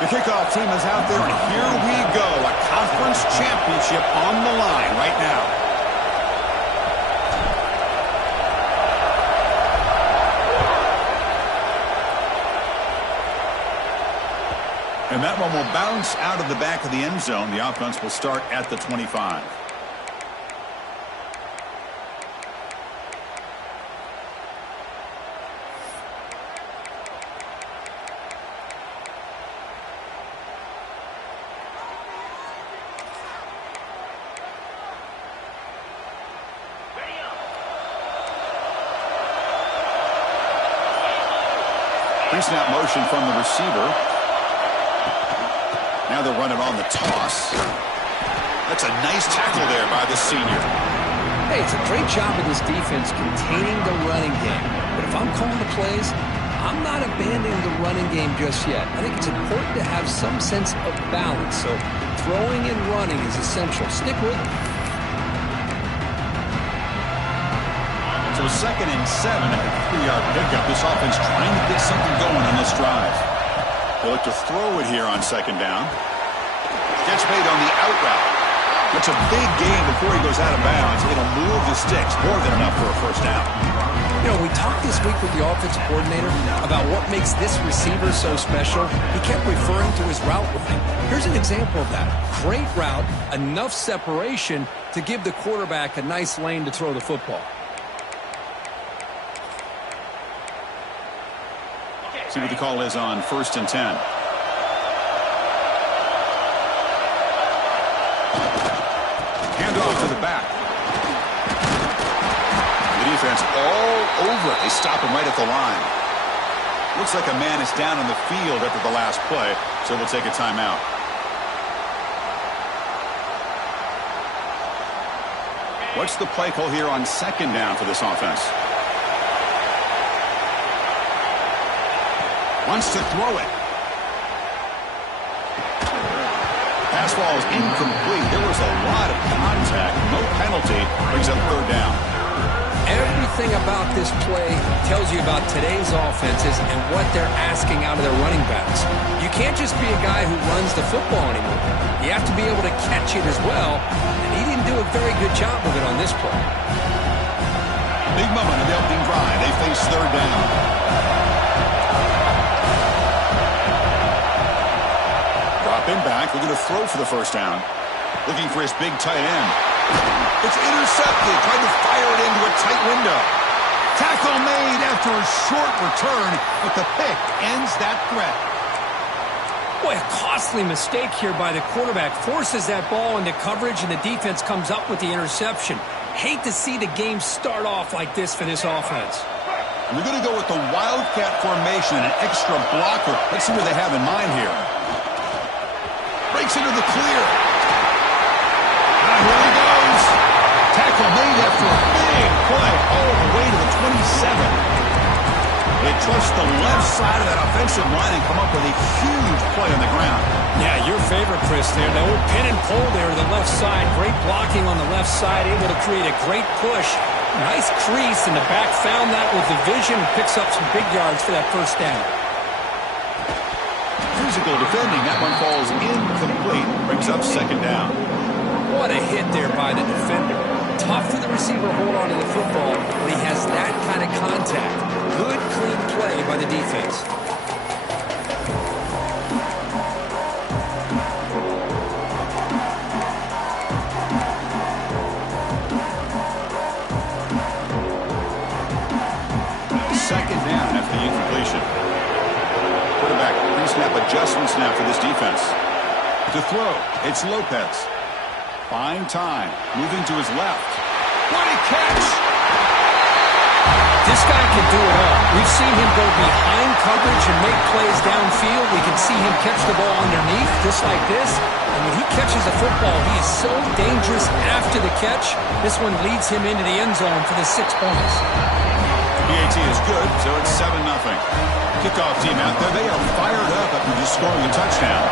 The kickoff team is out there, and here we go. A conference championship on the line right now. And that one will bounce out of the back of the end zone. The offense will start at the 25. Pre-snap motion from the receiver. Now they're running on the toss. That's a nice tackle there by the senior. Hey, it's a great job of this defense containing the running game. But if I'm calling the plays, I'm not abandoning the running game just yet. I think it's important to have some sense of balance. So throwing and running is essential. Stick with it. So 2nd and 7 at the 3-yard pickup. This offense trying to get something going on this drive. They'll look to throw it here on 2nd down. Catch made on the out route. That's a big gain before he goes out of bounds. It'll move the sticks. More than enough for a first down. You know, we talked this week with the offensive coordinator about what makes this receiver so special. He kept referring to his route running. Here's an example of that. Great route, enough separation to give the quarterback a nice lane to throw the football. See what the call is on 1st and 10. Handoff to the back. The defense all over it. They stop him right at the line. Looks like a man is down on the field after the last play, so we'll take a timeout. What's the play call here on 2nd down for this offense? Wants to throw it. Pass ball is incomplete. There was a lot of contact. No penalty. Brings up 3rd down. Everything about this play tells you about today's offenses and what they're asking out of their running backs. You can't just be a guy who runs the football anymore. You have to be able to catch it as well, and he didn't do a very good job of it on this play. Big moment in the opening drive. They face 3rd down. In back, they're going to throw for the first down. Looking for his big tight end. It's intercepted. Trying to fire it into a tight window. Tackle made after a short return, but the pick ends that threat. Boy, a costly mistake here by the quarterback. Forces that ball into coverage, and the defense comes up with the interception. Hate to see the game start off like this for this offense. And they're going to go with the Wildcat formation and an extra blocker. Let's see what they have in mind here. Breaks into the clear. And here he goes. Tackle made after a big play all the way to the 27. They trust the left side of that offensive line and come up with a huge play on the ground. Yeah, your favorite, Chris, there. The old pin and pull there to the left side. Great blocking on the left side, able to create a great push. Nice crease, and the back found that with the vision and picks up some big yards for that first down. Physical defending. That one falls incomplete. Brings up 2nd down. What a hit there by the defender. Tough for the receiver to hold on to the football when he has that kind of contact. Good, clean play by the defense. Second down after the incompletion. Quarterback pre-snap adjustment snap for this defense. To throw, it's Lopez. Fine time, moving to his left. What a catch! This guy can do it all. We've seen him go behind coverage and make plays downfield. We can see him catch the ball underneath, just like this. And when he catches a football, he is so dangerous after the catch. This one leads him into the end zone for the 6 points. PAT is good, so it's 7-0. Kickoff team out there. They are fired up after just scoring a touchdown.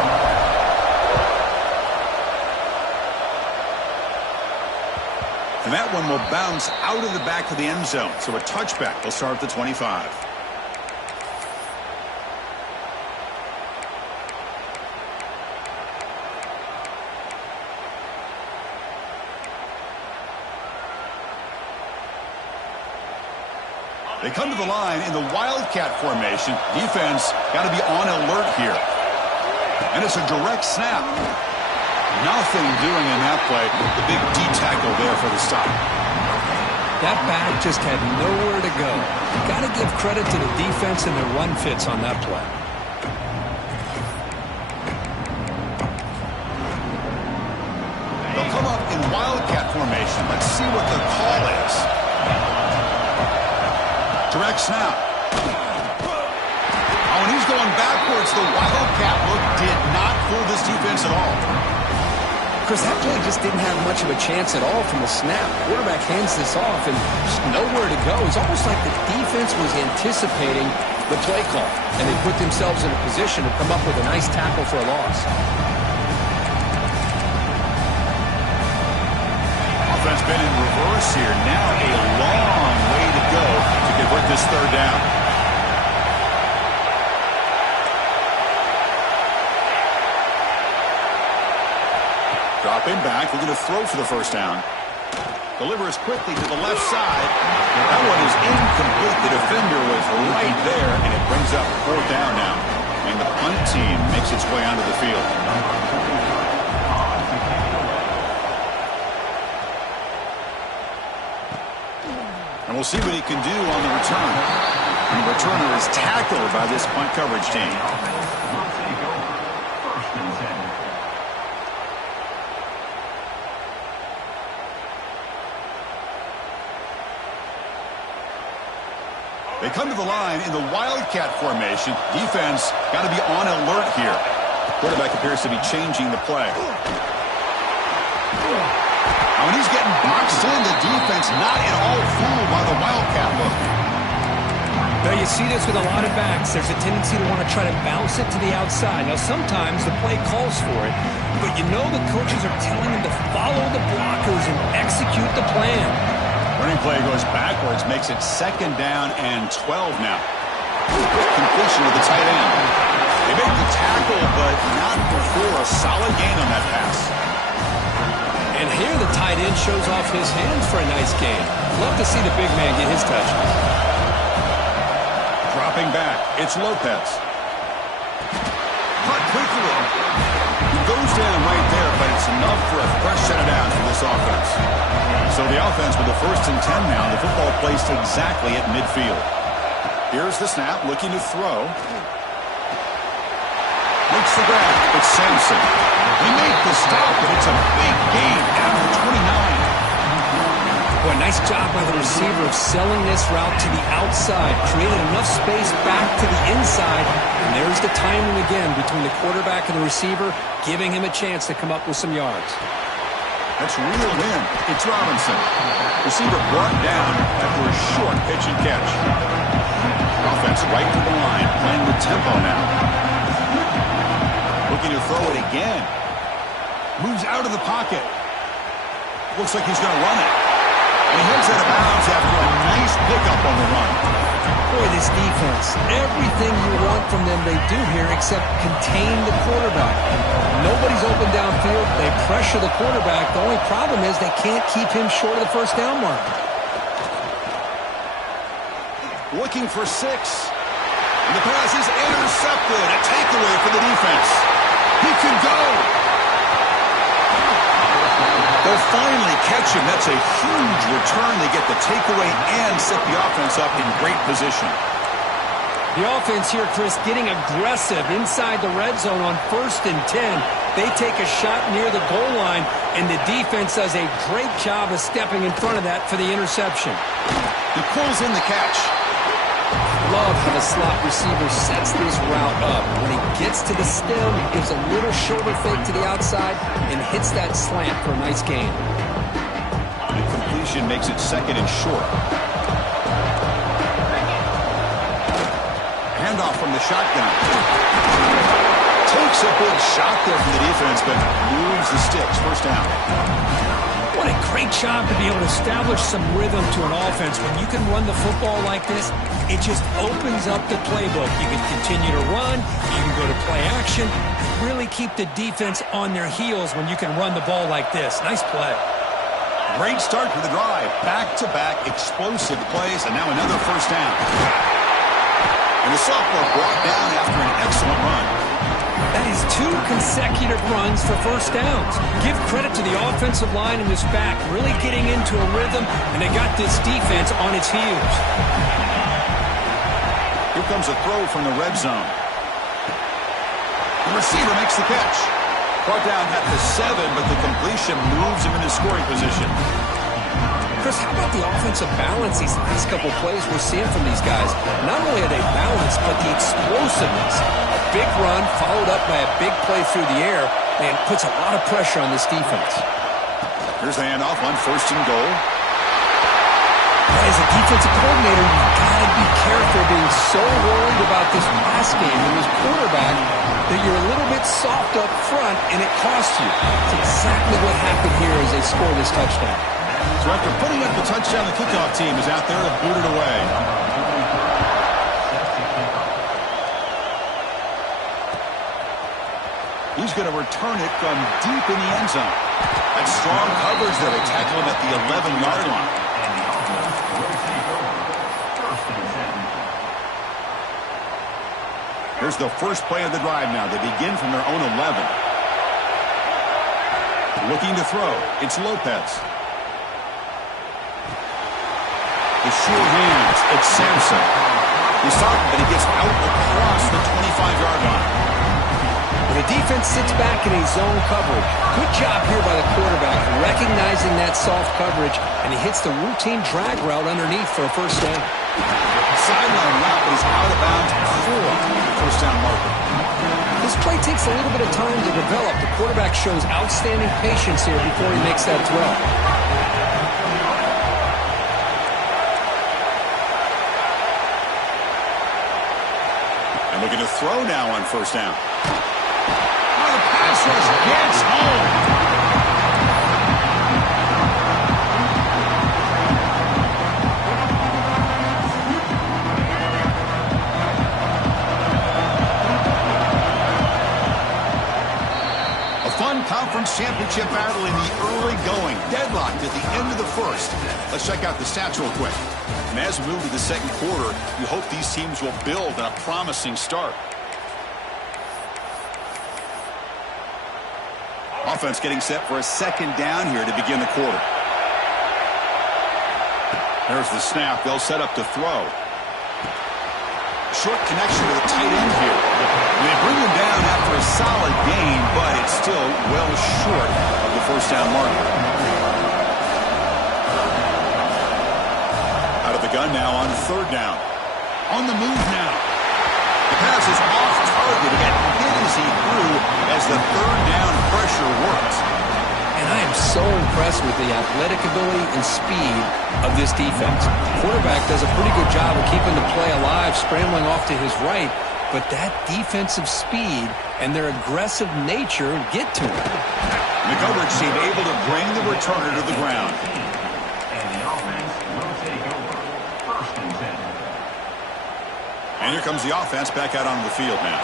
And that one will bounce out of the back of the end zone. So a touchback will start at the 25. They come to the line in the wildcat formation. Defense got to be on alert here. And it's a direct snap. Nothing doing in that play. The big D tackle there for the stop. That back just had nowhere to go. Got to give credit to the defense and their run fits on that play. They'll come up in wildcat formation. Let's see what the call is. Direct snap. Oh, and he's going backwards. The wildcat look did not fool this defense at all. Chris, that play just didn't have much of a chance at all from the snap. Quarterback hands this off and just nowhere to go. It's almost like the defense was anticipating the play call, and they put themselves in a position to come up with a nice tackle for a loss. Offense been in reverse here. Now a long way to go to convert this third down. Dropping back, looking to throw for the first down. Delivers quickly to the left side. That one is incomplete. The defender was right there, and it brings up fourth down now. And the punt team makes its way onto the field. And we'll see what he can do on the return. And the returner is tackled by this punt coverage team. They come to the line in the wildcat formation. Defense got to be on alert here. Quarterback appears to be changing the play. When he's getting boxed in, the defense not at all fooled by the wildcat look. Now you see this with a lot of backs. There's a tendency to want to try to bounce it to the outside. Now sometimes the play calls for it, but you know the coaches are telling them to follow the blockers and execute the plan. Running play goes backwards, makes it second down and 12 now. Completion of the tight end. They make the tackle, but not before a solid gain on that pass. And here the tight end shows off his hands for a nice gain. Love to see the big man get his touches. Dropping back, it's Lopez. Cut quickly. He goes down right there, but it's enough for a fresh set of downs for this offense. So the offense with the 1st and 10 now. The football placed exactly at midfield. Here's the snap, looking to throw. Makes the grab. It's Sampson. He made the stop, but it's a big gain after 29. Boy, nice job by the receiver of selling this route to the outside. Created enough space back to the inside. And there's the timing again between the quarterback and the receiver, giving him a chance to come up with some yards. That's reeled in. It's Robinson. Receiver brought down after a short pitch and catch. Offense right to the line, playing with tempo now. Looking to throw it again. Moves out of the pocket. Looks like he's going to run it. And he heads out of bounds after a nice pickup on the run. Boy, this defense, everything you want from them they do here except contain the quarterback. Nobody's open downfield. They pressure the quarterback. The only problem is they can't keep him short of the first down mark. Looking for 6. And the pass is intercepted. A takeaway for the defense. He can go. They'll finally catch him. That's a huge return. They get the takeaway and set the offense up in great position. The offense here, Chris, getting aggressive inside the red zone on 1st and 10. They take a shot near the goal line, and the defense does a great job of stepping in front of that for the interception. He pulls in the catch. Love how the slot receiver sets this route up. When he gets to the stem, he gives a little shoulder fake to the outside and hits that slant for a nice gain. The completion makes it second and short. Handoff from the shotgun. Takes a big shot there from the defense, but moves the sticks. First down. What a great job to be able to establish some rhythm to an offense. When you can run the football like this, it just opens up the playbook. You can continue to run. You can go to play action. Really keep the defense on their heels when you can run the ball like this. Nice play. Great start to the drive. Back-to-back explosive plays, and now another first down. And the sophomore brought down after an excellent run. That is 2 consecutive runs for first downs. Give credit to the offensive line and his back really getting into a rhythm, and they got this defense on its heels. Here comes a throw from the red zone. The receiver makes the catch. Brought down at the 7, but the completion moves him into scoring position. Chris, how about the offensive balance these last couple plays we're seeing from these guys? Not only are they balanced, but the explosiveness. A big run followed up by a big play through the air, and puts a lot of pressure on this defense. Here's the handoff on first and goal. As a defensive coordinator, you've got to be careful being so worried about this pass game and this quarterback that you're a little bit soft up front, and it costs you. It's exactly what happened here as they score this touchdown. So after putting up the touchdown, the kickoff team is out there to boot it away. He's going to return it from deep in the end zone. That's strong coverage there. They tackle him at the 11-yard line. Here's the first play of the drive now. They begin from their own 11. Looking to throw. It's Lopez. The sure hands. It's Sampson. He's stopped, but he gets out across the 25-yard line. The defense sits back in a zone coverage. Good job here by the quarterback, recognizing that soft coverage, and he hits the routine drag route underneath for a first down. Sideline route, but he's out of bounds for the first down marker. This play takes a little bit of time to develop. The quarterback shows outstanding patience here before he makes that throw. And looking to throw now on first down. The pass rush gets home. A fun conference championship battle in the early going. Deadlocked at the end of the first. Let's check out the stats real quick. And as we move to the second quarter, you hope these teams will build on a promising start. Offense getting set for a second down here to begin the quarter. There's the snap. They'll set up to throw. Short connection to the tight end here. They bring him down after a solid gain, but it's still well short of the first down marker. Out of the gun now on third down. On the move now. The pass is off target. He got hit as he threw as the third down pressure works. And I am so impressed with the athletic ability and speed of this defense. The quarterback does a pretty good job of keeping the play alive, scrambling off to his right, but that defensive speed and their aggressive nature get to him. The coverage team able to bring the returner to the ground. And here comes the offense back out onto the field now.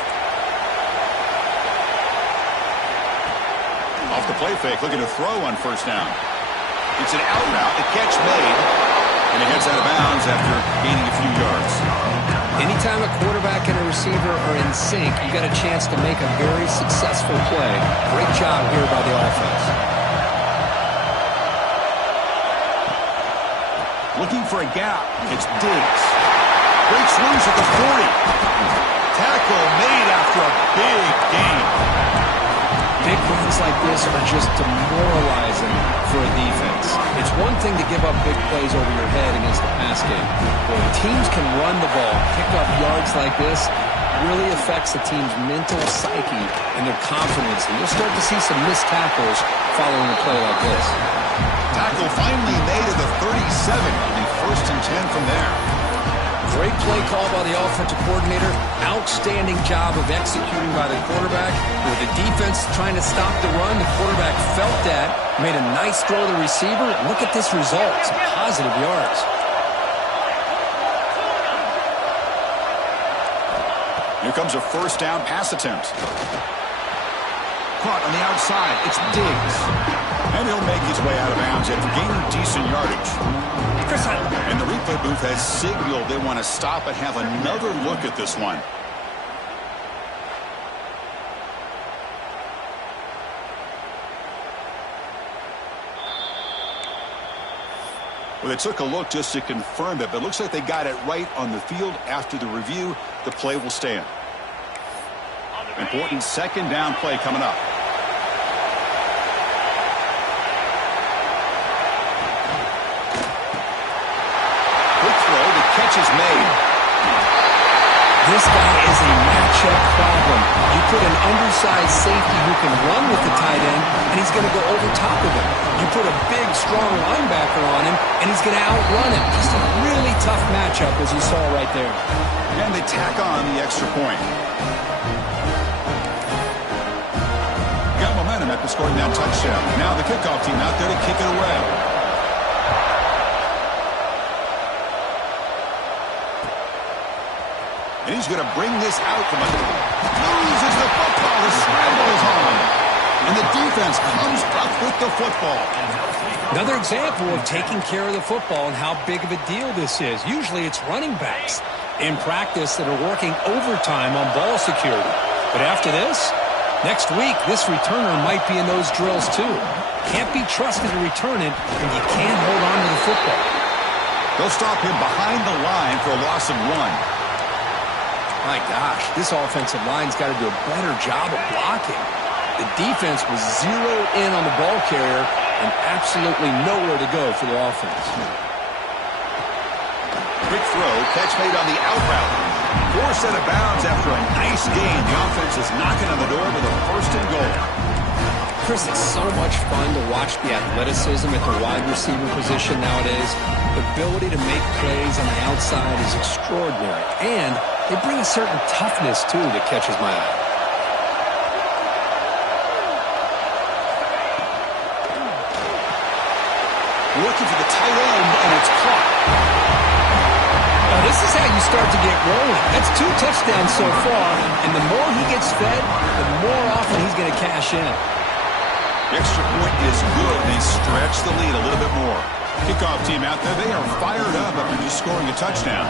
Off the play fake, looking to throw on first down. It's an out route, the catch made, and he heads out of bounds after gaining a few yards. Anytime a quarterback and a receiver are in sync, you got a chance to make a very successful play. Great job here by the offense. Looking for a gap, it's Diggs. Breaks loose at the 40. Tackle made after a big gain. Big runs like this are just demoralizing for a defense. It's one thing to give up big plays over your head against the pass game. When teams can run the ball, pick up yards like this, really affects the team's mental psyche and their confidence. And you'll start to see some missed tackles following a play like this. Tackle finally made at the 37, and first and 10 from there. Great play call by the offensive coordinator. Outstanding job of executing by the quarterback. With the defense trying to stop the run, the quarterback felt that, made a nice throw to the receiver. Look at this result. Some positive yards. Here comes a first down pass attempt. Caught on the outside. It's Diggs. And he'll make his way out of bounds after gaining decent yardage. And the replay booth has signaled they want to stop and have another look at this one. Well, they took a look just to confirm it, but it looks like they got it right on the field. After the review, the play will stand. Important second down play coming up. Quick throw, the catch is made. This guy is a matchup problem. You put an undersized safety who can run with the tight end, and he's going to go over top of him. You put a big, strong linebacker on him, and he's going to outrun him. Just a really tough matchup, as you saw right there. And they tack on the extra point. Got momentum after scoring that touchdown. Now the kickoff team out there to kick it away. And he's going to bring this out from under. Loses the football. The scramble is on. And the defense comes up with the football. Another example of taking care of the football and how big of a deal this is. Usually it's running backs in practice that are working overtime on ball security. But after this, next week, this returner might be in those drills too. Can't be trusted to return it, and you can't hold on to the football. They'll stop him behind the line for a loss of 1. My gosh, this offensive line's got to do a better job of blocking. The defense was zeroed in on the ball carrier and absolutely nowhere to go for the offense. Quick throw, catch made on the out route. Forced out of bounds after a nice gain. The offense is knocking on the door with a first and goal. Chris, it's so much fun to watch the athleticism at the wide receiver position nowadays. The ability to make plays on the outside is extraordinary. And they bring a certain toughness, too, that catches my eye. Looking for the tight end, and it's caught. Now, this is how you start to get rolling. That's 2 touchdowns so far, and the more he gets fed, the more often he's going to cash in. The extra point is good. They stretch the lead a little bit more. Kickoff team out there, they are fired up after just scoring a touchdown.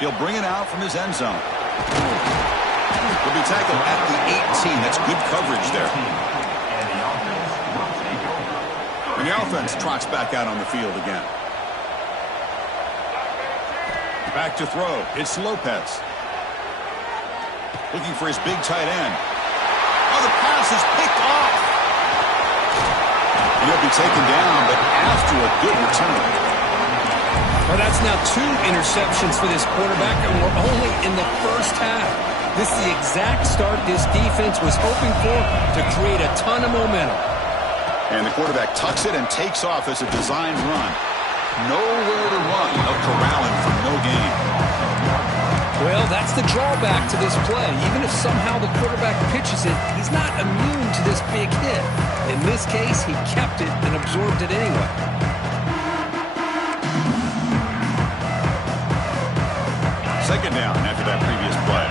He'll bring it out from his end zone. He'll be tackled at the 18. That's good coverage there. And the offense trots back out on the field again. Back to throw. It's Lopez. Looking for his big tight end. Oh, the pass is picked off. And he'll be taken down, but after a good return. Well, that's now 2 interceptions for this quarterback, and we're only in the first half. This is the exact start this defense was hoping for to create a ton of momentum. And the quarterback tucks it and takes off as a designed run. Nowhere to run. They'll corral him for no gain. Well, that's the drawback to this play. Even if somehow the quarterback pitches it, he's not immune to this big hit. In this case, he kept it and absorbed it anyway. Second down after that previous play.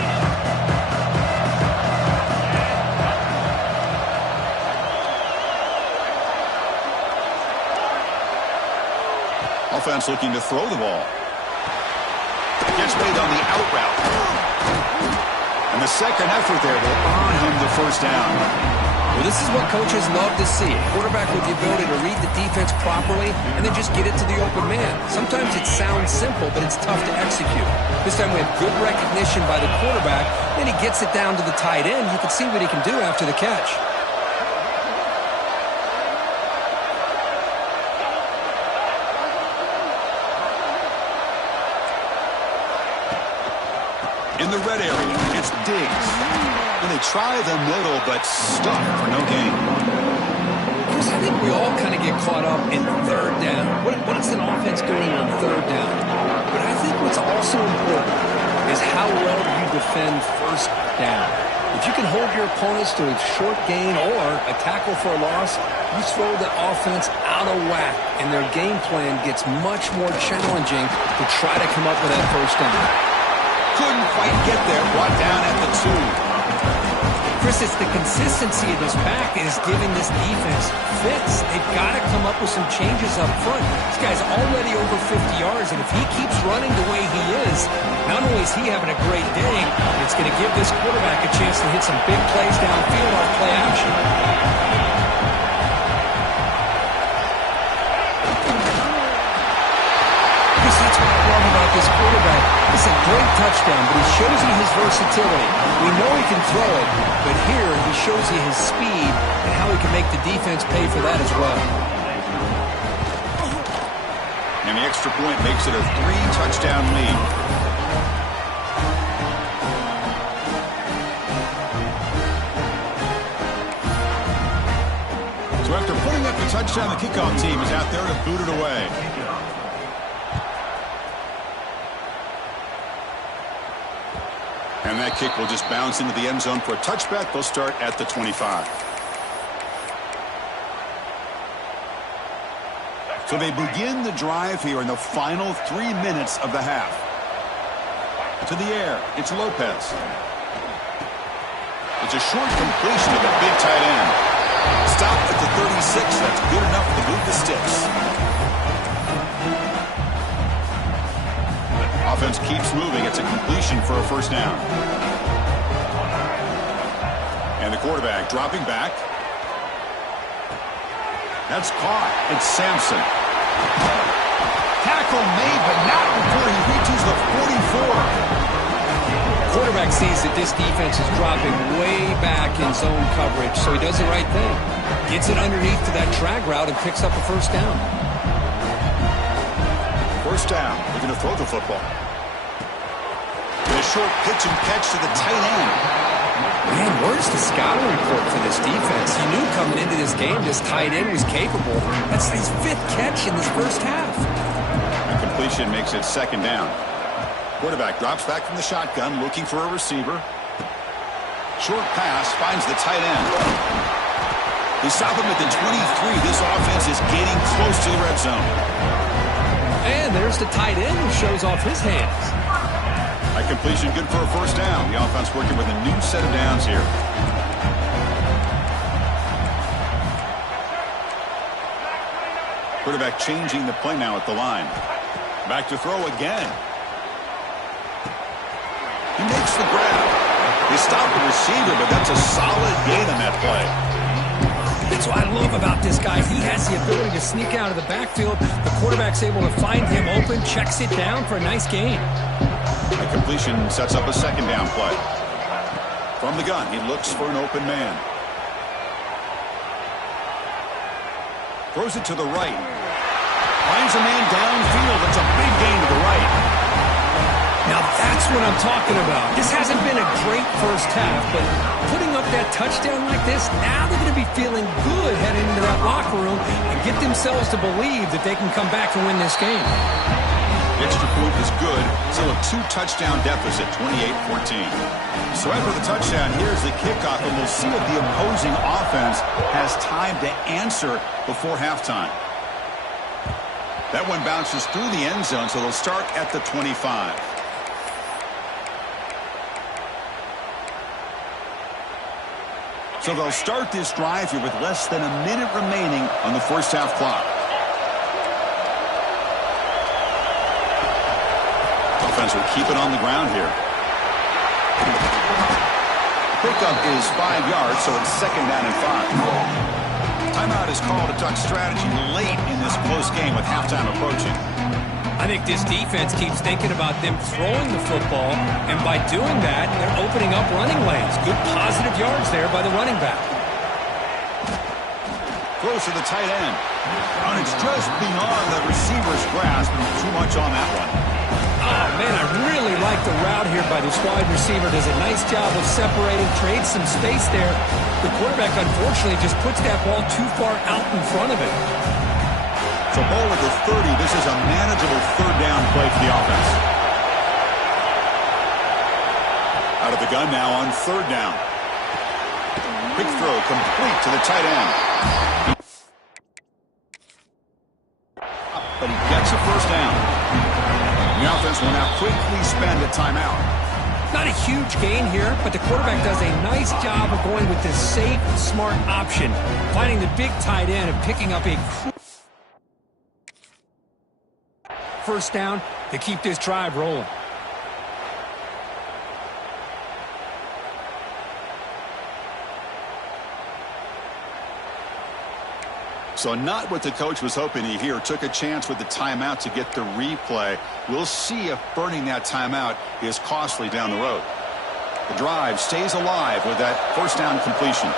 Offense looking to throw the ball. Gets made on the out route. And the second effort there will earn him the first down. Well, this is what coaches love to see. A quarterback with the ability to read the defense properly and then just get it to the open man. Sometimes it sounds simple, but it's tough to execute. This time we have good recognition by the quarterback. Then he gets it down to the tight end. You can see what he can do after the catch. In the red area, it's Diggs. And they try the middle, but stuck for no gain. Chris, I think we all kind of get caught up in third down. What is an offense doing on third down? But I think what's also important is how well you defend first down. If you can hold your opponents to a short gain or a tackle for a loss, you throw the offense out of whack, and their game plan gets much more challenging to try to come up with that first down. Couldn't quite get there. Brought down at the 2. Chris, it's the consistency of this back is giving this defense fits. They've got to come up with some changes up front. This guy's already over 50 yards, and if he keeps running the way he is, not only is he having a great day, it's going to give this quarterback a chance to hit some big plays downfield off play action. That's what I love about this quarterback. It's a great touchdown, but he shows you his versatility. We know he can throw it, but here he shows you his speed and how he can make the defense pay for that as well. And the extra point makes it a 3-touchdown lead. So after putting up the touchdown, the kickoff team is out there to boot it away. And that kick will just bounce into the end zone for a touchback. They'll start at the 25. So they begin the drive here in the final 3 minutes of the half. To the air, it's Lopez. It's a short completion to the big tight end. Stop at the 36. That's good enough to move the sticks. Offense keeps moving. It's a completion for a first down. And the quarterback dropping back. That's caught. It's Sampson. Tackle made, but not before he reaches the 44. Quarterback sees that this defense is dropping way back in zone coverage, so he does the right thing. Gets it underneath to that drag route and picks up a first down. First down. Looking to throw the football. And a short pitch and catch to the tight end. Man, where's the scouting report for this defense? You knew coming into this game this tight end was capable. That's his 5th catch in this first half. A completion makes it second down. Quarterback drops back from the shotgun, looking for a receiver. Short pass finds the tight end. They stop him at the 23. This offense is getting close to the red zone. And there's the tight end who shows off his hands. A completion good for a first down. The offense working with a new set of downs here. Quarterback changing the play now at the line. Back to throw again. He makes the grab. They stop the receiver, but that's a solid gain on that play. That's what I love about this guy. He has the ability to sneak out of the backfield. The quarterback's able to find him open, checks it down for a nice gain. A completion sets up a second down play. From the gun, he looks for an open man. Throws it to the right. Finds a man downfield. It's a big gain to the right. Now that's what I'm talking about. This hasn't been a great first half, but putting up that touchdown like this, now they're going to be feeling good heading into that locker room and get themselves to believe that they can come back and win this game. The extra point is good. Still a 2-touchdown deficit, 28-14. So after the touchdown, here's the kickoff, and we'll see if the opposing offense has time to answer before halftime. That one bounces through the end zone, so they'll start at the 25. So they'll start this drive here with less than a minute remaining on the first half clock. Offense will keep it on the ground here. Pickup is 5 yards, so it's second down and 5. Timeout is called to talk strategy late in this close game with halftime approaching. I think this defense keeps thinking about them throwing the football, and by doing that, they're opening up running lanes. Good positive yards there by the running back. Throws to the tight end. And it's just beyond the receiver's grasp. Too much on that one. Oh, man, I really like the route here by this wide receiver. Does a nice job of separating, trades some space there. The quarterback, unfortunately, just puts that ball too far out in front of it. So ball at the 30. This is a manageable third down play for the offense. Out of the gun now on third down. Quick throw complete to the tight end. But he gets a first down. The offense offense will now quickly spend a timeout. Not a huge gain here, but the quarterback does a nice job of going with this safe, smart option, finding the big tight end and picking up a first down to keep this drive rolling. So not what the coach was hoping to hear. Took a chance with the timeout to get the replay. We'll see if burning that timeout is costly down the road. The drive stays alive with that first down completion.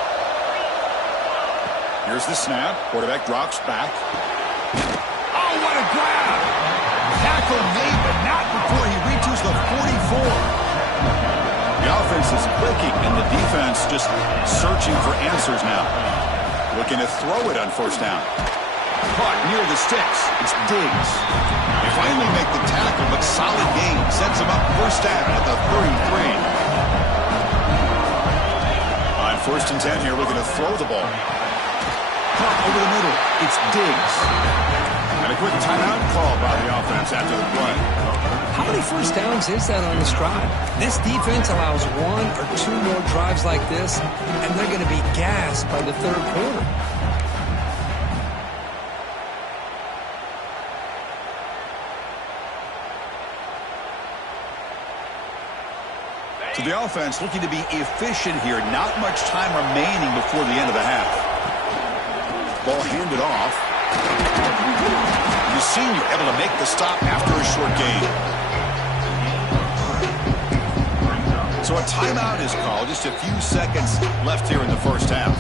Here's the snap. Quarterback drops back. Oh, what a grab! Tackle made, but not before he reaches the 44. The offense is clicking, and the defense just searching for answers now. Looking to throw it on first down. Caught near the sticks. It's Diggs. They finally make the tackle, but solid gain sets him up first down at the 33. On 1st and 10 here, looking to throw the ball. Caught over the middle. It's Diggs. And a quick timeout call by the offense after the play. How many first downs is that on this drive? This defense allows 1 or 2 more drives like this, and they're going to be gassed by the third quarter. So the offense looking to be efficient here. Not much time remaining before the end of the half. Ball handed off. The senior able to make the stop after a short gain. So a timeout is called. Just a few seconds left here in the first half.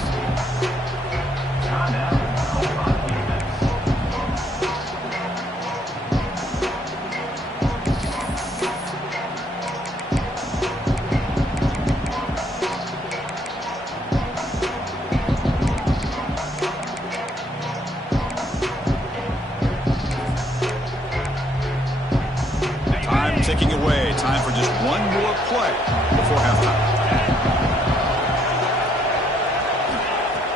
Time ticking away. Time for just one more play before halftime.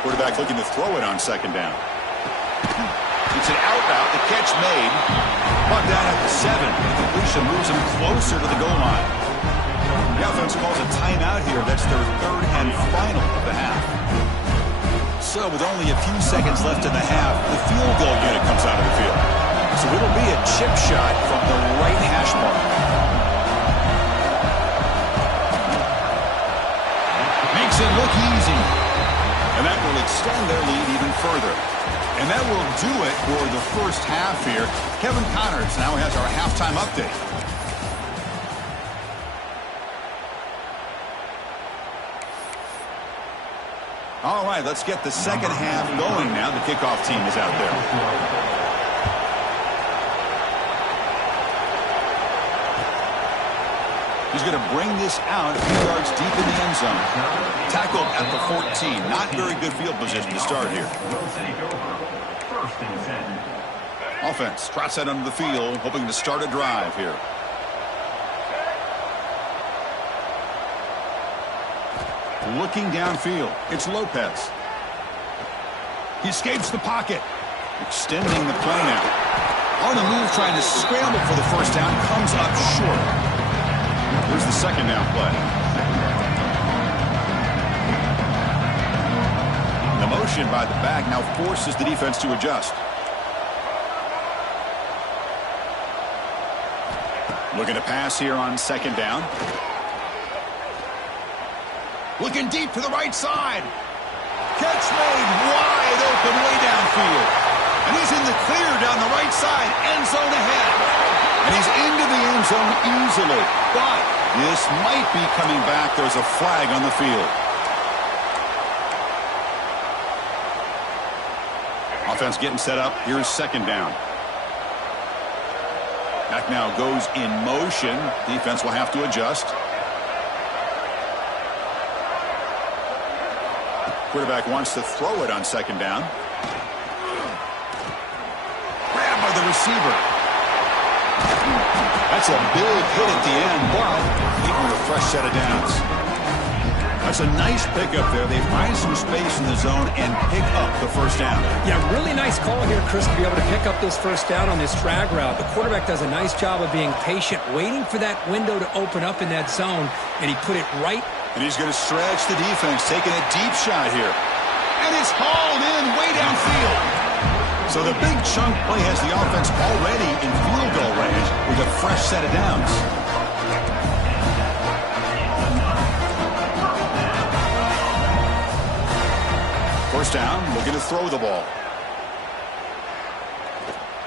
Quarterback looking to throw it on second down. It's an out route. The catch made. Brought down at the 7. The completion moves him closer to the goal line. The offense calls a timeout here. That's their 3rd and final of the half. So with only a few seconds left in the half, the field goal unit comes out of the field. So it'll be a chip shot from the right hash mark. Makes it look easy. And that will extend their lead even further. And that will do it for the first half here. Kevin Connors now has our halftime update. All right, let's get the second half going now. The kickoff team is out there. He's going to bring this out a few yards deep in the end zone. Tackled at the 14. Not very good field position to start here. Offense trots that under the field, hoping to start a drive here. Looking downfield. It's Lopez. He escapes the pocket. Extending the play now. On the move, trying to scramble for the first down. Comes up short. Here's the second down play. The motion by the back now forces the defense to adjust. Looking to pass here on second down. Looking deep to the right side. Catch made wide open way downfield. And he's in the clear down the right side. End zone ahead. And he's into the end zone easily. But this might be coming back. There's a flag on the field. Offense getting set up. Here's second down. Back now goes in motion. Defense will have to adjust. Quarterback wants to throw it on second down. Grabbed by the receiver. That's a big hit at the end, but even with a fresh set of downs. That's a nice pickup there. They find some space in the zone and pick up the first down. Yeah, really nice call here, Chris, to be able to pick up this first down on this drag route. The quarterback does a nice job of being patient, waiting for that window to open up in that zone, and he put it right. And he's going to stretch the defense, taking a deep shot here. And it's hauled in way downfield. So the big chunk play has the offense already in field goal range with a fresh set of downs. First down, looking to throw the ball.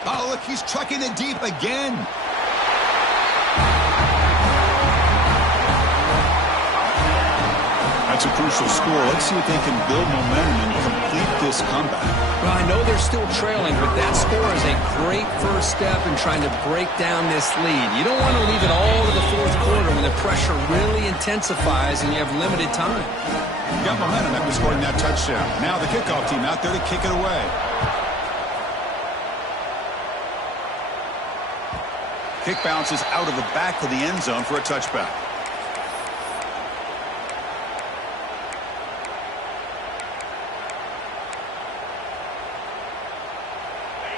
Oh, look, he's trucking it deep again. That's a crucial score. Let's see if they can build momentum and complete this comeback. Well, I know they're still trailing, but that score is a great first step in trying to break down this lead. You don't want to leave it all to the fourth quarter when the pressure really intensifies and you have limited time. You got momentum after scoring that touchdown. Now the kickoff team out there to kick it away. Kick bounces out of the back of the end zone for a touchback.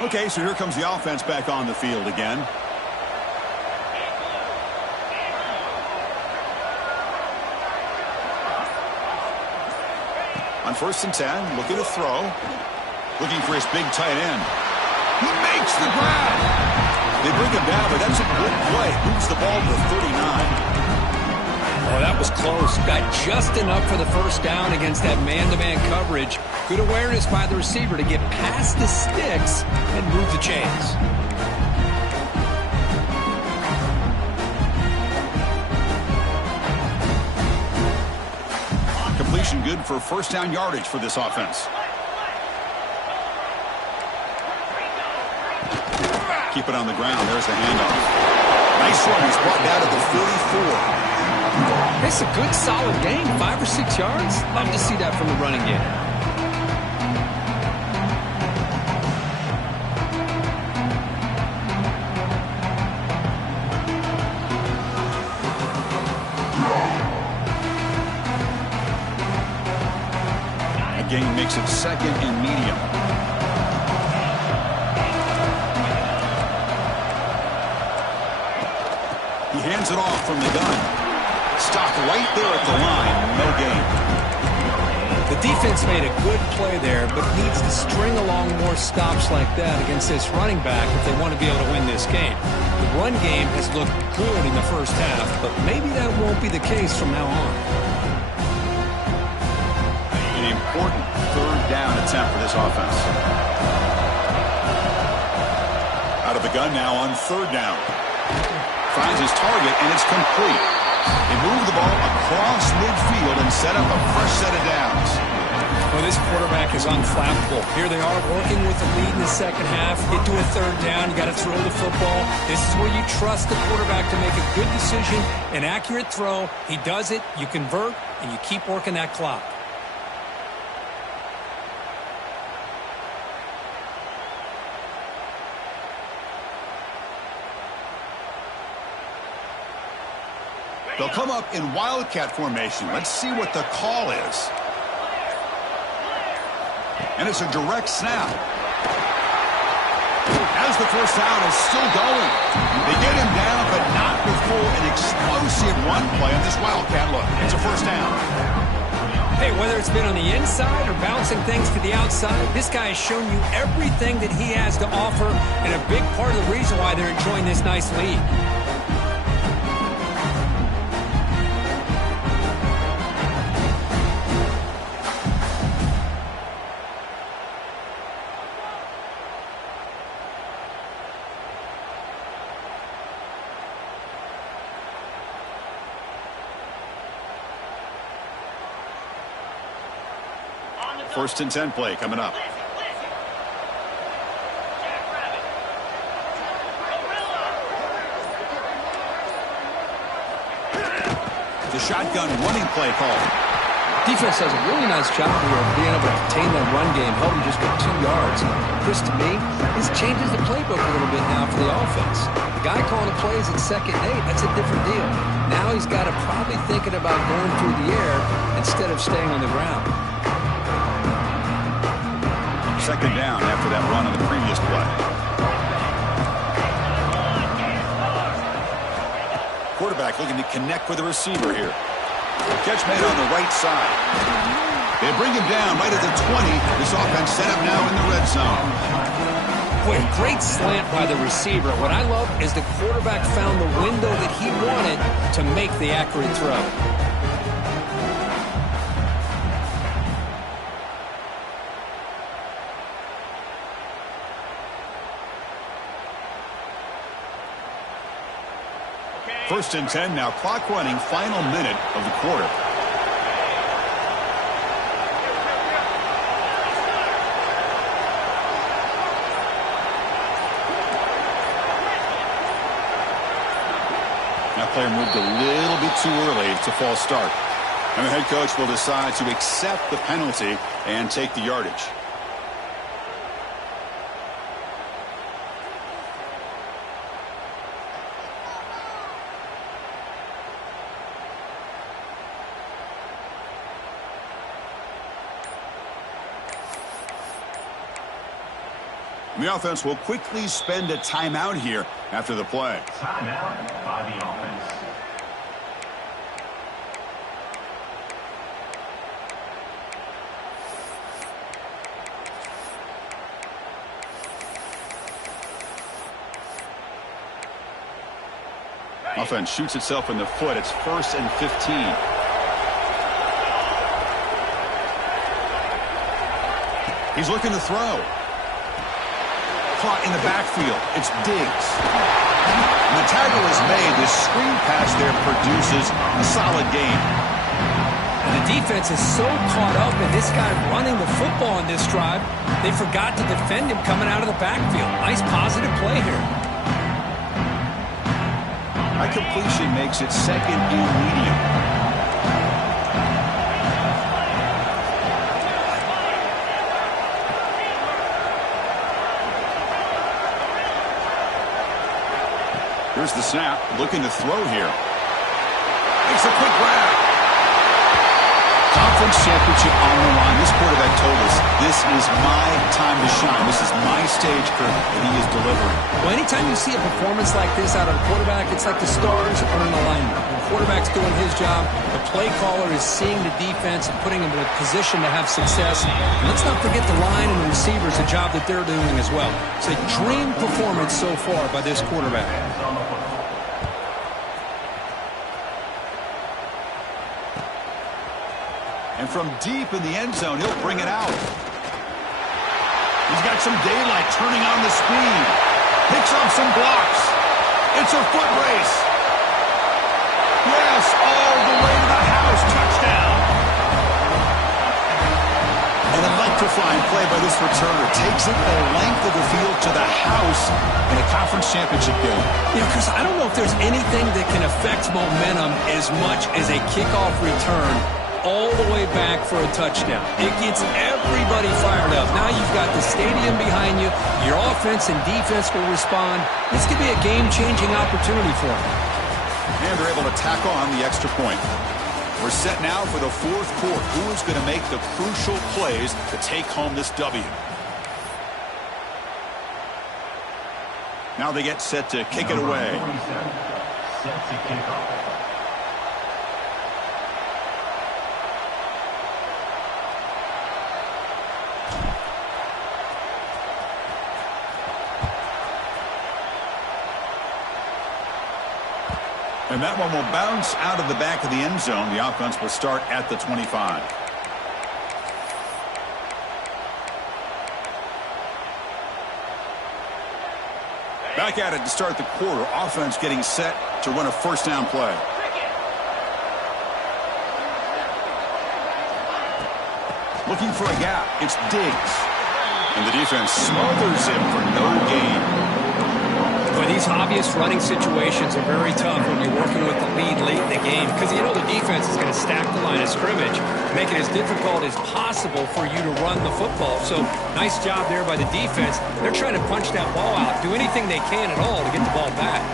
Okay, so here comes the offense back on the field again. On 1st and 10, looking to throw. Looking for his big tight end. He makes the grab. They bring him down, but that's a good play. Moves the ball to 39. Oh, that was close. Got just enough for the first down against that man-to-man coverage. Good awareness by the receiver to get past the sticks and move the chains. Completion good for first down yardage for this offense. Keep it on the ground. There's the handoff. Nice run. He's brought down to the 34. It's a good, solid gain. 5 or 6 yards. Love to see that from the running game. A gain makes it 2nd and medium. He hands it off from the gun. Stopped right there at the line. No gain. The defense made a good play there, but needs to string along more stops like that against this running back if they want to be able to win this game. The run game has looked good in the first half, but maybe that won't be the case from now on. An important 3rd down attempt for this offense. Out of the gun now on 3rd down. Finds his target, and it's complete. They move the ball across midfield and set up a fresh set of downs. Well, this quarterback is unflappable. Here they are working with the lead in the second half. Get to a 3rd down. You got to throw the football. This is where you trust the quarterback to make a good decision, an accurate throw. He does it. You convert, and you keep working that clock. They'll come up in wildcat formation. Let's see what the call is. And it's a direct snap. As the first down is still going. They get him down, but not before an explosive run play on this wildcat look. It's a first down. Hey, whether it's been on the inside or bouncing things to the outside, this guy has shown you everything that he has to offer, and a big part of the reason why they're enjoying this nice lead. First and 10 play coming up. The shotgun running play call. Defense does a really nice job here of being able to contain that run game, held him just for 2 yards. Chris, to me, this changes the playbook a little bit now for the offense. The guy calling the plays at 2nd and 8, that's a different deal. Now he's got to probably thinking about going through the air instead of staying on the ground. 2nd down after that run on the previous play. Quarterback looking to connect with the receiver here. Catch made on the right side. They bring him down right at the 20. This offense set up now in the red zone. Boy, great slant by the receiver. What I love is the quarterback found the window that he wanted to make the accurate throw. First and 10 now, clock running, final minute of the quarter. That player moved a little bit too early. It's a false start. And the head coach will decide to accept the penalty and take the yardage. The offense will quickly spend a timeout here after the play. Timeout by the offense. Offense shoots itself in the foot. It's 1st and 15. He's looking to throw. Caught in the backfield. It's Diggs. When the tackle is made, this screen pass there produces a solid gain. And the defense is so caught up in this guy running the football on this drive, they forgot to defend him coming out of the backfield. Nice positive play here. That completion makes it 2nd and medium. Here's the snap, looking to throw here. Makes a quick grab. Conference championship on the line. This quarterback told us, this is my time to shine. This is my stage, Kurt, and he is delivering. Well, anytime you see a performance like this out of a quarterback, it's like the stars are in alignment. When the quarterback's doing his job, the play caller is seeing the defense and putting him in a position to have success. And let's not forget the line and the receivers, the job that they're doing as well. It's a dream performance so far by this quarterback. And from deep in the end zone, he'll bring it out. He's got some daylight turning on the speed. Picks up some blocks. It's a foot race. Yes, all the way to the house. Touchdown. An electrifying play by this returner. Takes it the length of the field to the house in a conference championship game. You know, Chris, I don't know if there's anything that can affect momentum as much as a kickoff return all the way back for a touchdown. It gets everybody fired up. Now you've got the stadium behind you. Your offense and defense will respond. This could be a game-changing opportunity for them. And they're able to tack on the extra point. We're set now for the 4th quarter. Who is going to make the crucial plays to take home this W? Now they get set to kick it away. Set to kick off. And that one will bounce out of the back of the end zone. The offense will start at the 25. Back at it to start the quarter. Offense getting set to run a first down play. Looking for a gap. It's Diggs. And the defense smothers him for no gain. Boy, These obvious running situations are very tough when you're working with the lead late in the game because you know the defense is going to stack the line of scrimmage, make it as difficult as possible for you to run the football. So nice job there by the defense. They're trying to punch that ball out, do anything they can at all to get the ball back.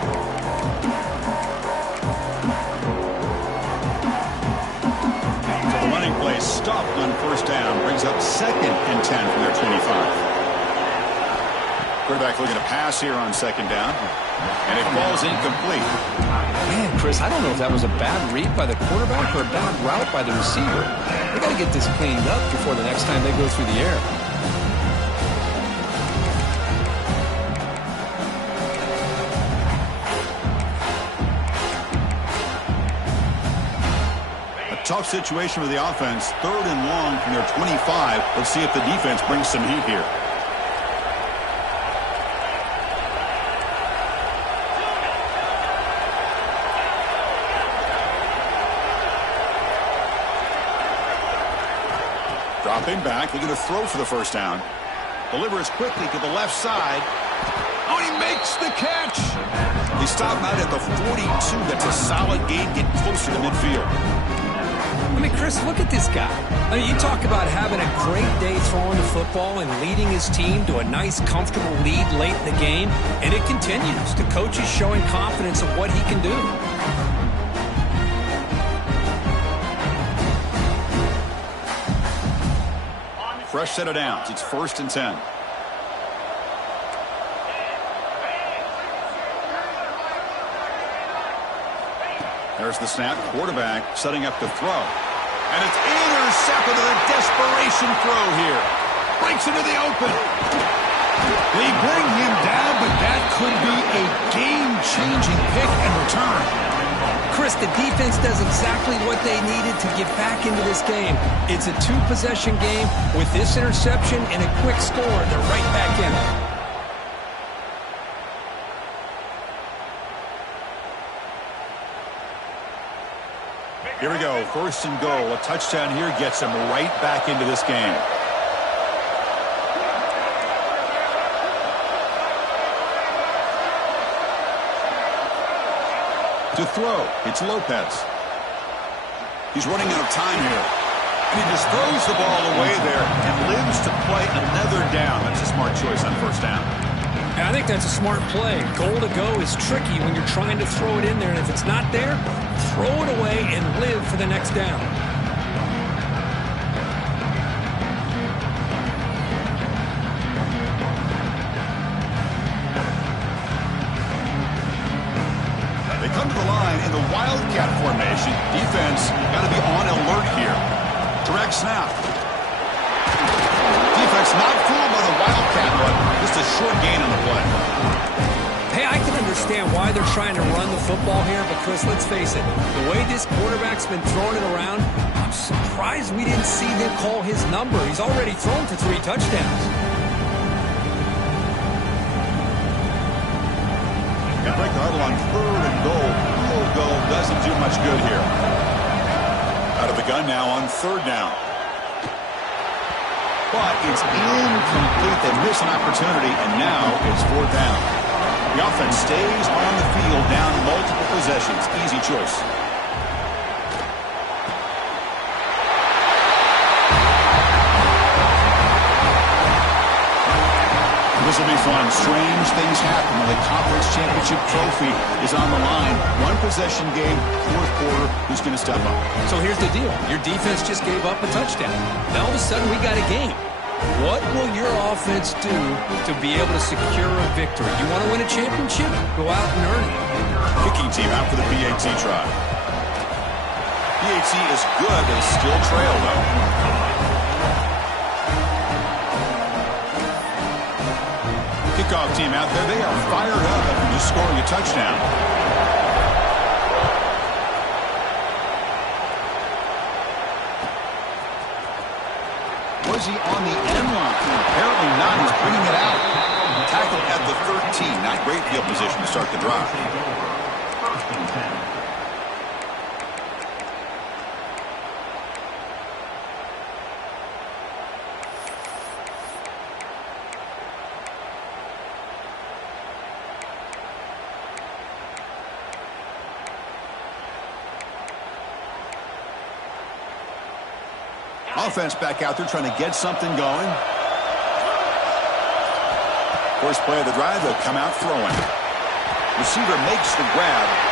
So the running play stopped on first down, brings up 2nd and 10 from their 25. Quarterback looking to pass here on 2nd down, and it falls incomplete. Man, Chris, I don't know if that was a bad read by the quarterback or a bad route by the receiver. They got to get this cleaned up before the next time they go through the air. A tough situation for the offense. 3rd and long from their 25. Let's see if the defense brings some heat here. Dropping back, looking to throw for the first down. Delivers quickly to the left side. Oh, he makes the catch. He stopped out at the 42. That's a solid gain, get closer to midfield. I mean, Chris, look at this guy. I mean, you talk about having a great day throwing the football and leading his team to a nice, comfortable lead late in the game, and it continues. The coach is showing confidence of what he can do. Fresh set of downs. It's 1st and 10. There's the snap. Quarterback setting up to throw. And it's intercepted with a desperation throw here. Breaks into the open. They bring him down, but that could be a game-changing pick and return. Chris, the defense does exactly what they needed to get back into this game. It's a 2-possession game. With this interception and a quick score, they're right back in it. Here we go. 1st and goal. A touchdown here gets them right back into this game. To throw, it's Lopez. He's running out of time here. And he just throws the ball away there and lives to play another down. That's a smart choice on first down. I think that's a smart play. Goal to go is tricky when you're trying to throw it in there. And if it's not there, throw it away and live for the next down. They come to the line in the wildcat formation. Defense got to be on alert here. Direct snap. Defense not fooled by the wildcat one. Just a short gain on the play. Hey, I can understand why they're trying to run the football here, but Chris, let's face it, the way this quarterback's been throwing it around, I'm surprised we didn't see him call his number. He's already thrown for 3 touchdowns. Break the huddle on 3rd and goal. Field goal doesn't do much good here. Out of the gun now on 3rd down. But it's incomplete. They miss an opportunity, and now it's 4th down. The offense stays on the field down multiple possessions. Easy choice. This will be fun. Strange things happen when the conference championship trophy is on the line. 1-possession game, 4th quarter. Who's going to step up? So here's the deal. Your defense just gave up a touchdown. Now all of a sudden we got a game. What will your offense do to be able to secure a victory? You want to win a championship? Go out and earn it. Kicking team out for the PAT try. PAT is good. They still trail, though. Kickoff team out there. They are fired up after just scoring a touchdown. Was he on the end line? Apparently not. He's bringing it out. Tackle at the 13. Not great field position to start the drive. 1st and 10. Offense back out there trying to get something going. First play of the drive, they'll come out throwing. Receiver makes the grab.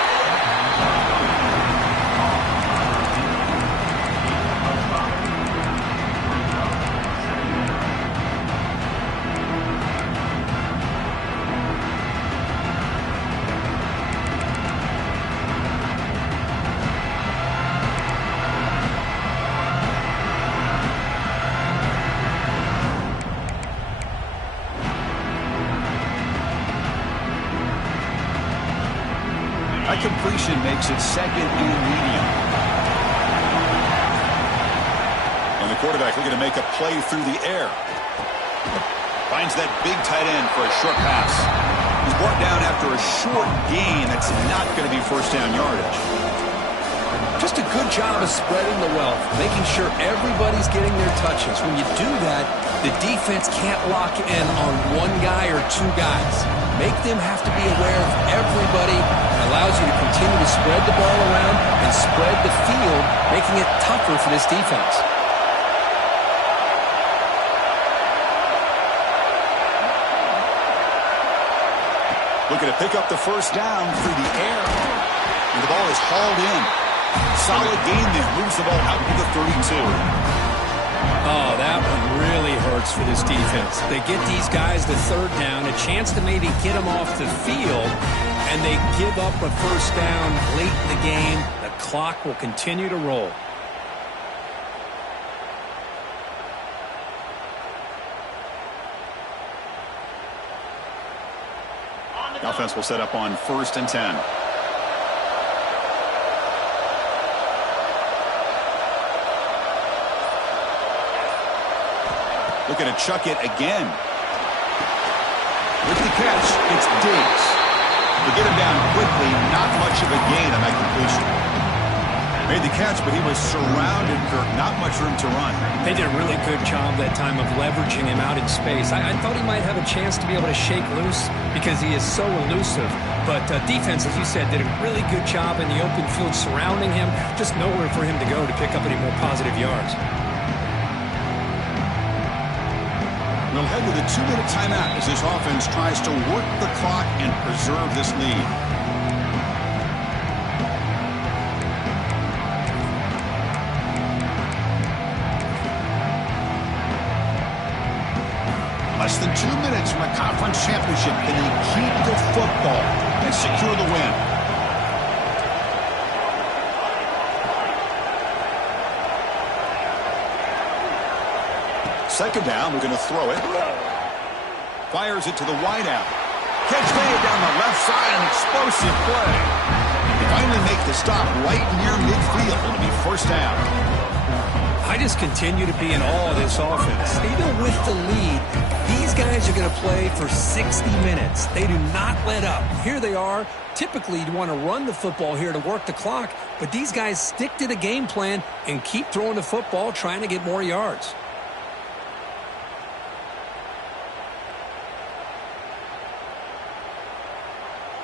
That completion makes it second and medium. And the quarterback looking to make a play through the air. Finds that big tight end for a short pass. He's brought down after a short gain. That's not going to be first down yardage. Just a good job of spreading the wealth, making sure everybody's getting their touches. When you do that, the defense can't lock in on one guy or two guys. Make them have to be aware of everybody. It allows you to continue to spread the ball around and spread the field, making it tougher for this defense. Looking to pick up the first down through the air. And the ball is hauled in. Solid gain there. Moves the ball out to the 32. Oh, that one really hurts for this defense. They get these guys the third down, a chance to maybe get them off the field, and they give up a first down late in the game. The clock will continue to roll. The offense will set up on 1st and 10. Looking to chuck it again. With the catch, it's Diggs. They get him down quickly, not much of a gain on that completion. Made the catch, but he was surrounded, Kirk. Not much room to run. They did a really good job that time of leveraging him out in space. I thought he might have a chance to be able to shake loose because he is so elusive. But defense, as you said, did a really good job in the open field surrounding him. Just nowhere for him to go to pick up any more positive yards. We'll head to the 2-minute timeout as this offense tries to work the clock and preserve this lead. Less than 2 minutes from a conference championship. Can they keep the football and secure the win? Second down, we're going to throw it. Fires it to the wideout. Catch made down the left side, an explosive play. They finally make the stop right near midfield. It'll be first down. I just continue to be in awe of this offense. Even with the lead, these guys are going to play for 60 minutes. They do not let up. Here they are. Typically, you want to run the football here to work the clock, but these guys stick to the game plan and keep throwing the football, trying to get more yards.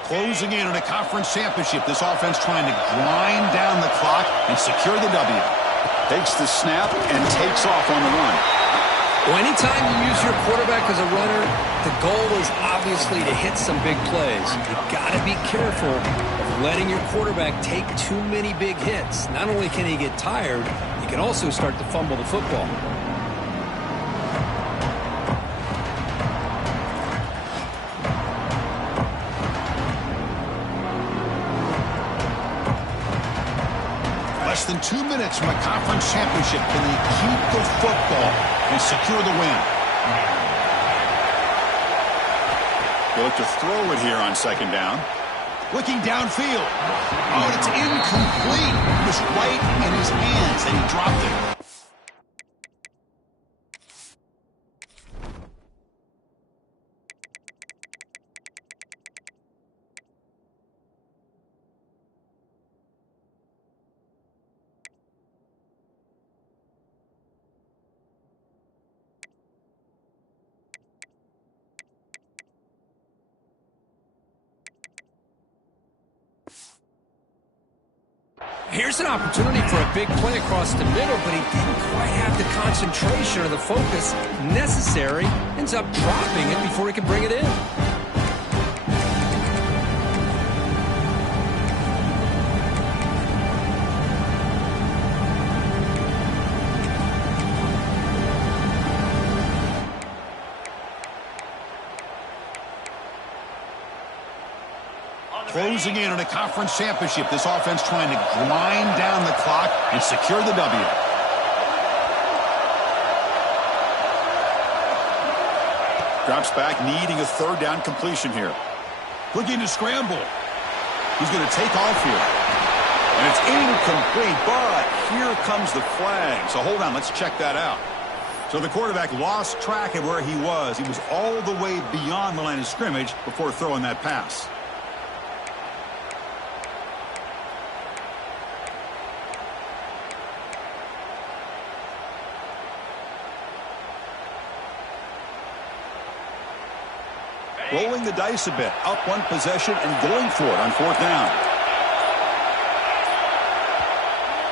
Closing in on a conference championship. This offense trying to grind down the clock and secure the W. Takes the snap and takes off on the run. Well, anytime you use your quarterback as a runner, the goal is obviously to hit some big plays. You've got to be careful of letting your quarterback take too many big hits. Not only can he get tired, he can also start to fumble the football. Less than 2 minutes from a conference championship. Can they keep the football and secure the win? They look to throw it here on second down. Looking downfield. Oh, and it's incomplete. It was right in his hands, and he dropped it. Here's an opportunity for a big play across the middle, but he didn't quite have the concentration or the focus necessary. Ends up dropping it before he can bring it in. Closing in on a conference championship, this offense trying to grind down the clock and secure the W. Drops back, needing a third down completion here. Looking to scramble. He's going to take off here. And it's incomplete, but here comes the flag. So hold on, let's check that out. So the quarterback lost track of where he was. He was all the way beyond the line of scrimmage before throwing that pass. Rolling the dice a bit, up one possession and going for it on fourth down.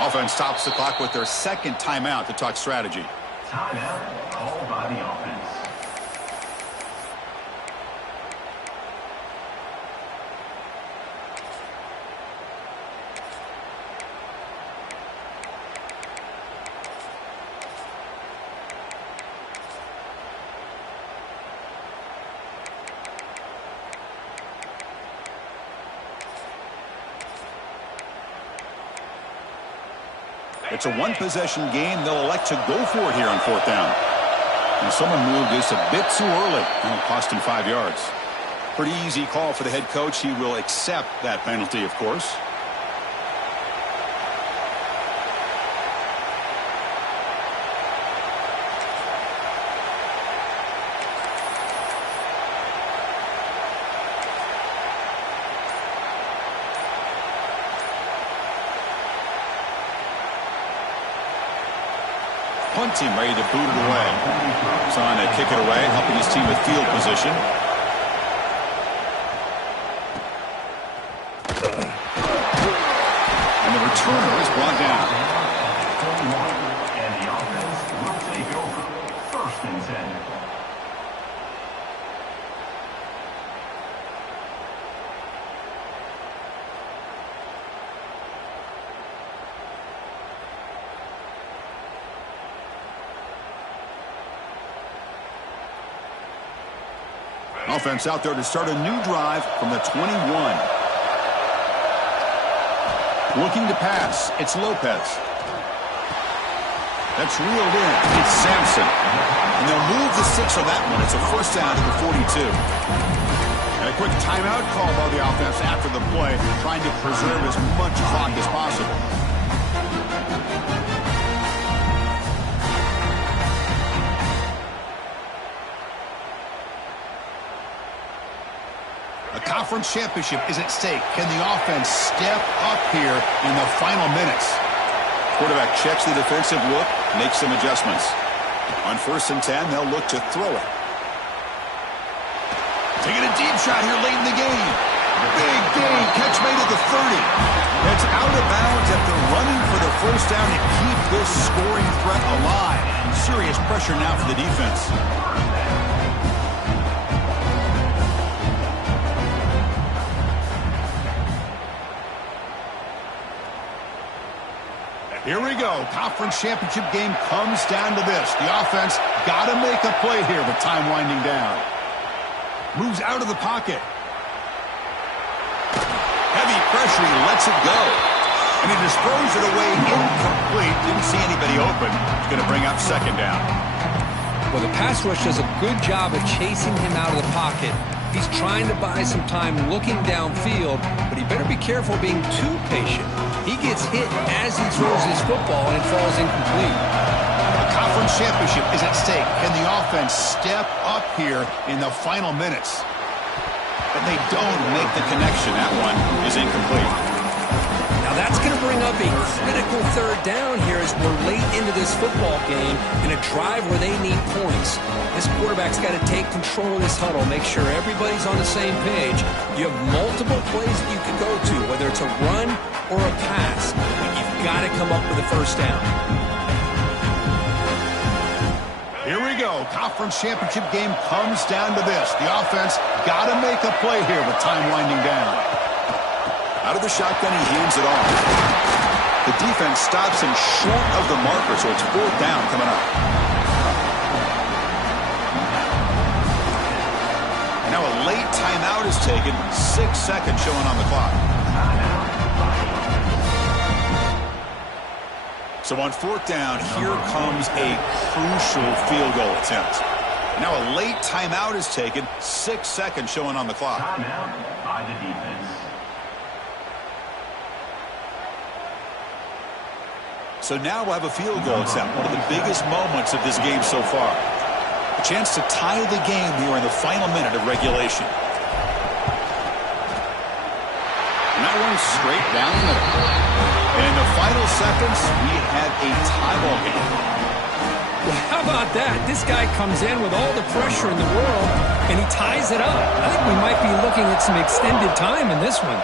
Offense stops the clock with their second timeout to talk strategy. Timeout called by the offense. It's a one-possession game. They'll elect to go for it here on fourth down. And someone moved just a bit too early, and it cost him 5 yards. Pretty easy call for the head coach. He will accept that penalty, of course. Punt team ready to boot it away. Trying to kick it away, helping his team with field position. And the returner is brought down. And the offense will take over. 1st and 10. Offense out there to start a new drive from the 21. Looking to pass. It's Lopez. That's reeled in. It's Sampson. And they'll move the 6 on that one. It's a first down to the 42. And a quick timeout call by the offense after the play, trying to preserve as much clock as possible. A conference championship is at stake. Can the offense step up here in the final minutes? Quarterback checks the defensive look, makes some adjustments. On 1st and 10, they'll look to throw it. Taking a deep shot here late in the game. Big gain, catch made at the 30. It's out of bounds after running for the first down to keep this scoring threat alive. And serious pressure now for the defense. Here we go. Conference championship game comes down to this. The offense got to make a play here with time winding down. Moves out of the pocket. Heavy pressure. He lets it go. And he just throws it away incomplete. Didn't see anybody open. He's going to bring up 2nd down. Well, the pass rush does a good job of chasing him out of the pocket. He's trying to buy some time looking downfield, but he better be careful being too patient. He gets hit as he throws his football, and it falls incomplete. A conference championship is at stake. Can the offense step up here in the final minutes? But they don't make the connection. That one is incomplete. Now that's going to bring up a critical 3rd down here as we're late into this football game in a drive where they need points. This quarterback's got to take control of this huddle, make sure everybody's on the same page. You have multiple plays that you could go to, whether it's a run or a pass. got to come up with a first down. Here we go. Conference championship game comes down to this. The offense got to make a play here with time winding down. Out of the shotgun, he hands it off. The defense stops him short of the marker, so it's fourth down coming up. And now a late timeout is taken. 6 seconds showing on the clock. So on fourth down, here comes a crucial field goal attempt. Now a late timeout is taken. 6 seconds showing on the clock. Timeout by the defense. So now we'll have a field goal attempt, one of the biggest moments of this game so far. A chance to tie the game here in the final minute of regulation. And that one's straight down the middle. And in the final seconds, we have a tie ball game. Well, how about that? This guy comes in with all the pressure in the world, and he ties it up. I think we might be looking at some extended time in this one.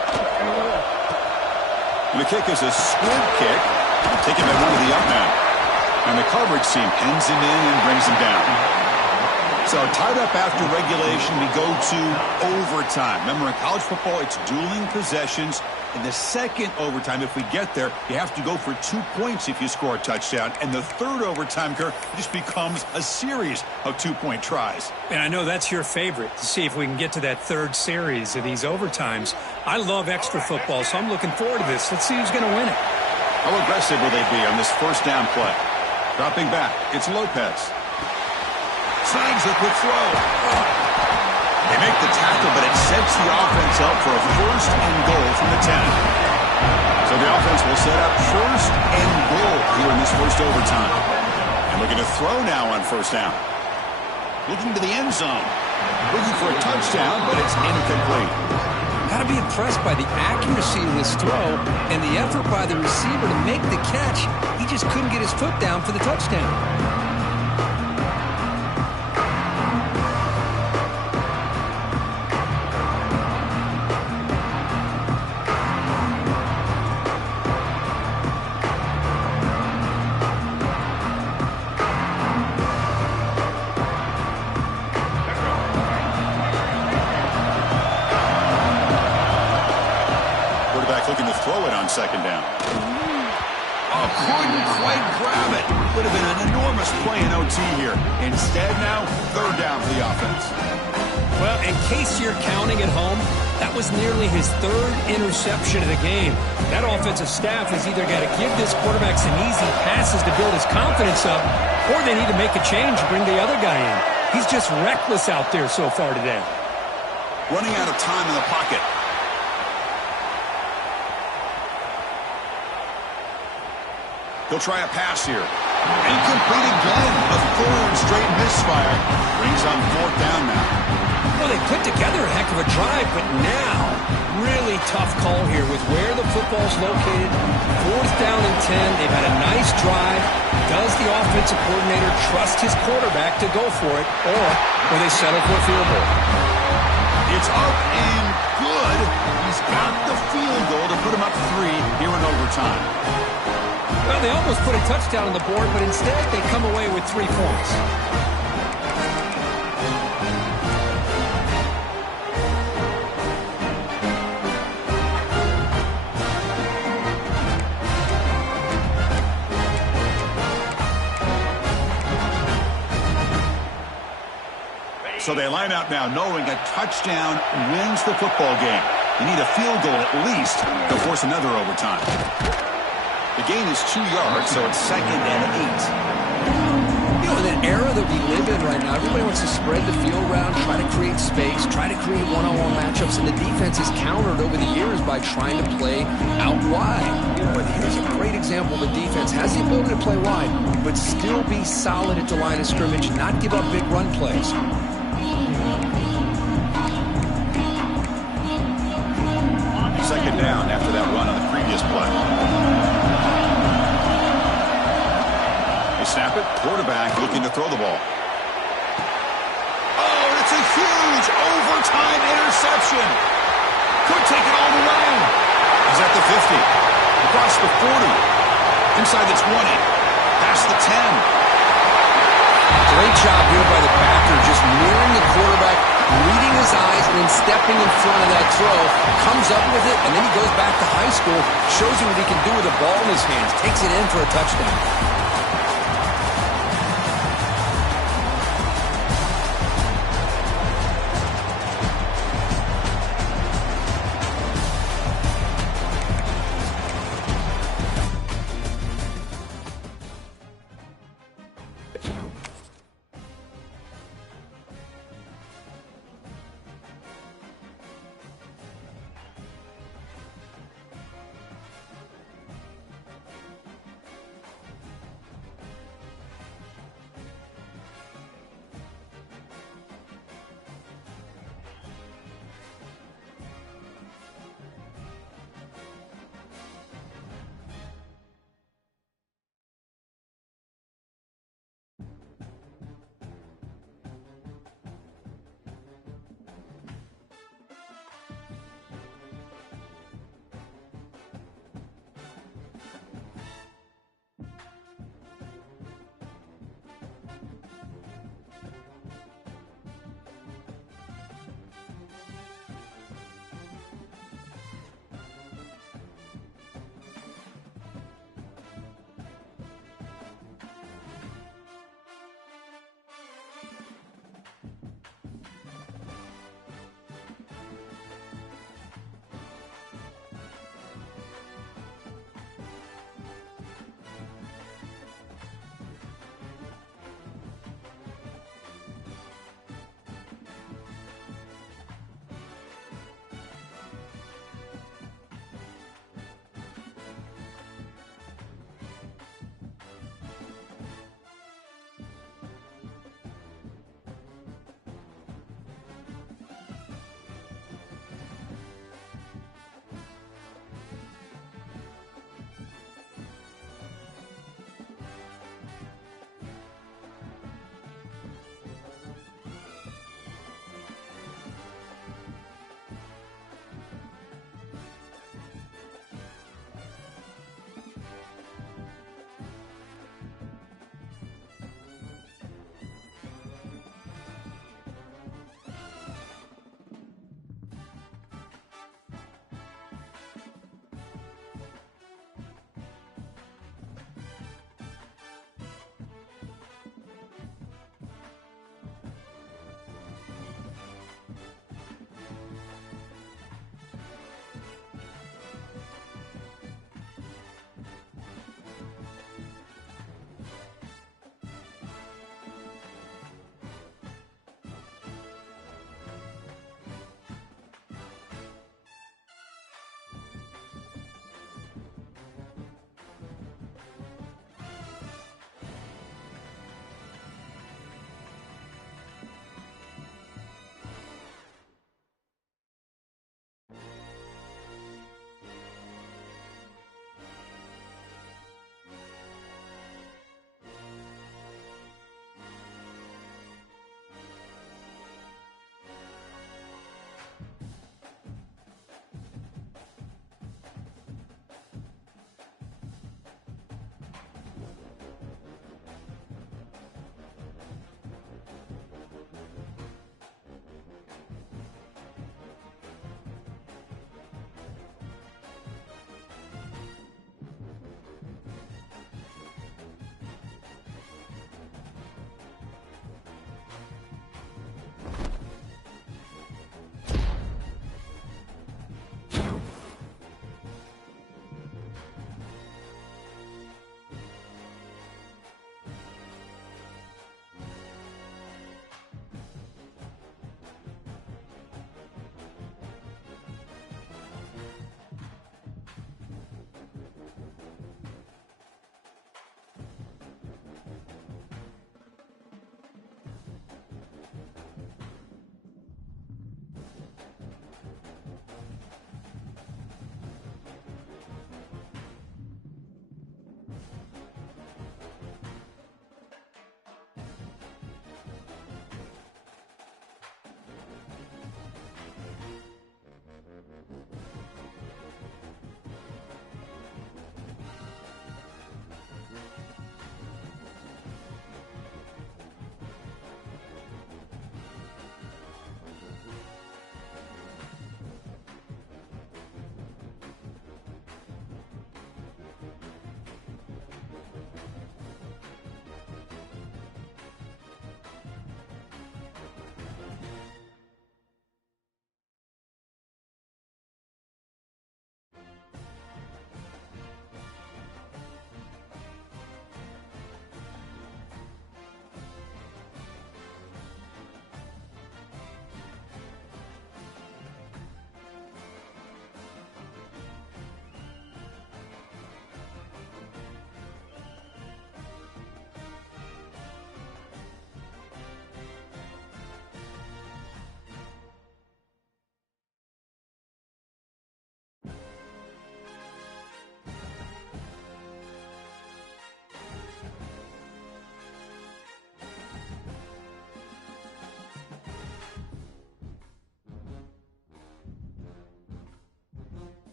And the kick is a squib kick, taken by one of the up men. And the coverage team pins him in and brings him down. So tied up after regulation, we go to overtime. Remember, in college football, it's dueling possessions. In the second overtime, if we get there, you have to go for 2 points if you score a touchdown. And the third overtime, Kirk, just becomes a series of 2-point tries. And I know that's your favorite, to see if we can get to that third series of these overtimes. I love extra football, so I'm looking forward to this. Let's see who's going to win it. How aggressive will they be on this first down play? Dropping back, it's Lopez. Snags a quick throw. They make the tackle, but it sets the offense up for a first and goal from the 10. So the offense will set up first and goal here in this first overtime. And looking to throw now on first down. Looking to the end zone. Looking for a touchdown, but it's incomplete. Got to be impressed by the accuracy of this throw and the effort by the receiver to make the catch. He just couldn't get his foot down for the touchdown. Looking to throw it on second down. Oh, couldn't quite grab it. Would have been an enormous play in OT here. Instead now, third down for the offense. Well, in case you're counting at home, that was nearly his third interception of the game. That offensive staff has either got to give this quarterback some easy passes to build his confidence up, or they need to make a change and bring the other guy in. He's just reckless out there so far today. Running out of time in the pocket. He'll try a pass here. Incomplete again. A third straight misfire. Brings on fourth down now. Well, they put together a heck of a drive, but now, really tough call here with where the football's located. Fourth down and 10. They've had a nice drive. Does the offensive coordinator trust his quarterback to go for it, or will they settle for a field goal? It's up and good. He's got the field goal to put him up 3 here in overtime. Well, they almost put a touchdown on the board, but instead they come away with 3 points. So they line up now knowing a touchdown wins the football game. You need a field goal at least to force another overtime. The gain is 2 yards, so it's second and 8. You know, in that era that we live in right now, everybody wants to spread the field around, try to create space, try to create one-on-one matchups, and the defense is countered over the years by trying to play out wide. But here's a great example. The defense has the ability to play wide, but still be solid at the line of scrimmage, not give up big run plays. Second down after that run on the previous play. They snap it. Quarterback looking to throw the ball. Oh, and it's a huge overtime interception. Could take it all the way. He's at the 50. Across the 40. Inside the 20. Past the 10. Great job here by the backer, just mirroring the quarterback, reading his eyes, and then stepping in front of that throw. Comes up with it, and then he goes back to high school, shows you what he can do with the ball in his hands, takes it in for a touchdown.